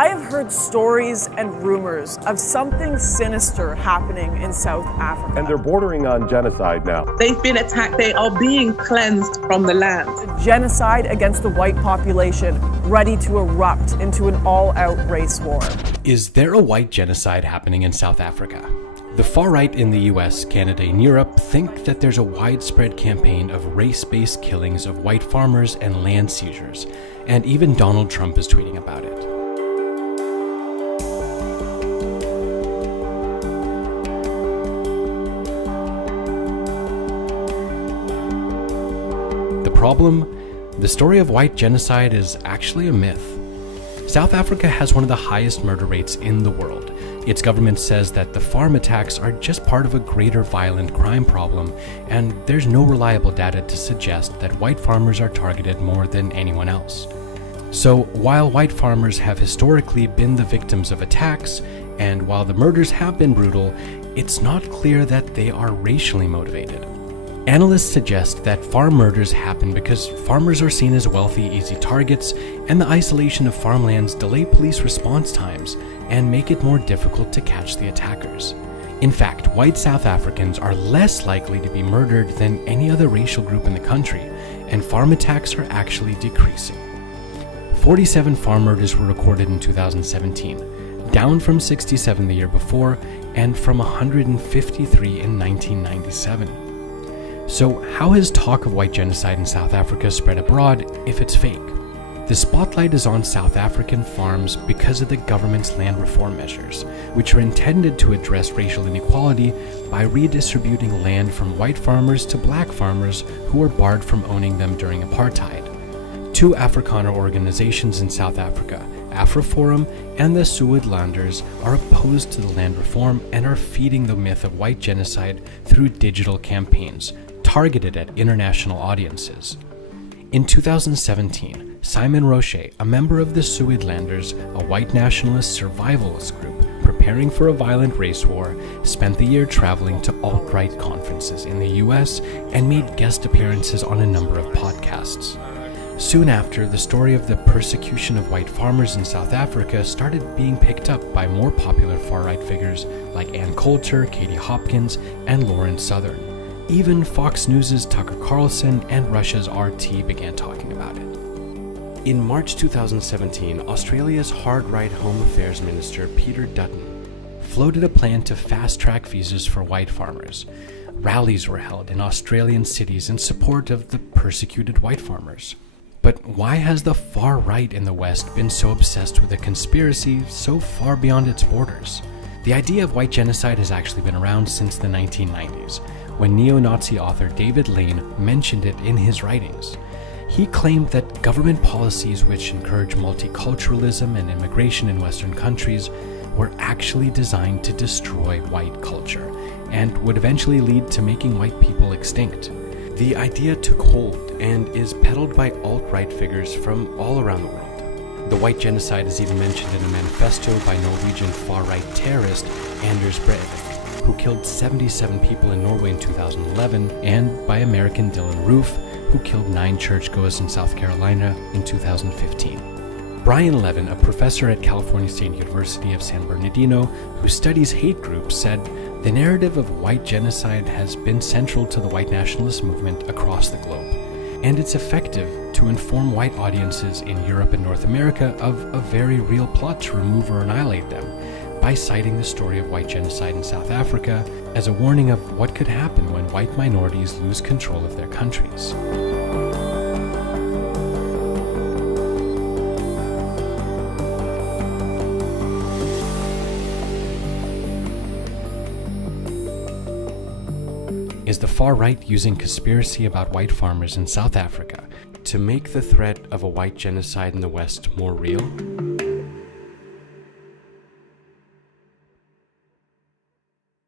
I have heard stories and rumors of something sinister happening in South Africa. And they're bordering on genocide now. They've been attacked. They are being cleansed from the land. A genocide against the white population, ready to erupt into an all-out race war. Is there a white genocide happening in South Africa? The far right in the US, Canada, and Europe think that there's a widespread campaign of race-based killings of white farmers and land seizures, and even Donald Trump is tweeting about it. The problem? The story of white genocide is actually a myth. South Africa has one of the highest murder rates in the world. Its government says that the farm attacks are just part of a greater violent crime problem, and there's no reliable data to suggest that white farmers are targeted more than anyone else. So while white farmers have historically been the victims of attacks, and while the murders have been brutal, it's not clear that they are racially motivated. Analysts suggest that farm murders happen because farmers are seen as wealthy, easy targets, and the isolation of farmlands delay police response times and make it more difficult to catch the attackers. In fact, white South Africans are less likely to be murdered than any other racial group in the country, and farm attacks are actually decreasing. 47 farm murders were recorded in 2017, down from 67 the year before, and from 153 in 1997. So how has talk of white genocide in South Africa spread abroad if it's fake? The spotlight is on South African farms because of the government's land reform measures, which are intended to address racial inequality by redistributing land from white farmers to black farmers who were barred from owning them during apartheid. Two Afrikaner organizations in South Africa, AfriForum and the Suid-Landers, are opposed to the land reform and are feeding the myth of white genocide through digital campaigns targeted at international audiences. In 2017, Simon Roche, a member of the Suid-Landers, a white nationalist survivalist group preparing for a violent race war, spent the year traveling to alt-right conferences in the US and made guest appearances on a number of podcasts. Soon after, the story of the persecution of white farmers in South Africa started being picked up by more popular far-right figures like Ann Coulter, Katie Hopkins, and Lawrence Southern. Even Fox News' Tucker Carlson and Russia's RT began talking about it. In March 2017, Australia's hard-right Home Affairs Minister Peter Dutton floated a plan to fast-track visas for white farmers. Rallies were held in Australian cities in support of the persecuted white farmers. But why has the far right in the West been so obsessed with a conspiracy so far beyond its borders? The idea of white genocide has actually been around since the 1990s, when neo-Nazi author David Lane mentioned it in his writings. He claimed that government policies which encourage multiculturalism and immigration in Western countries were actually designed to destroy white culture and would eventually lead to making white people extinct. The idea took hold and is peddled by alt-right figures from all around the world. The white genocide is even mentioned in a manifesto by Norwegian far-right terrorist Anders Breivik, who killed 77 people in Norway in 2011, and by American Dylan Roof, who killed 9 churchgoers in South Carolina in 2015. Brian Levin, a professor at California State University of San Bernardino who studies hate groups, said, "The narrative of white genocide has been central to the white nationalist movement across the globe, and it's effective to inform white audiences in Europe and North America of a very real plot to remove or annihilate them, by citing the story of white genocide in South Africa as a warning of what could happen when white minorities lose control of their countries." Is the far right using conspiracy about white farmers in South Africa to make the threat of a white genocide in the West more real?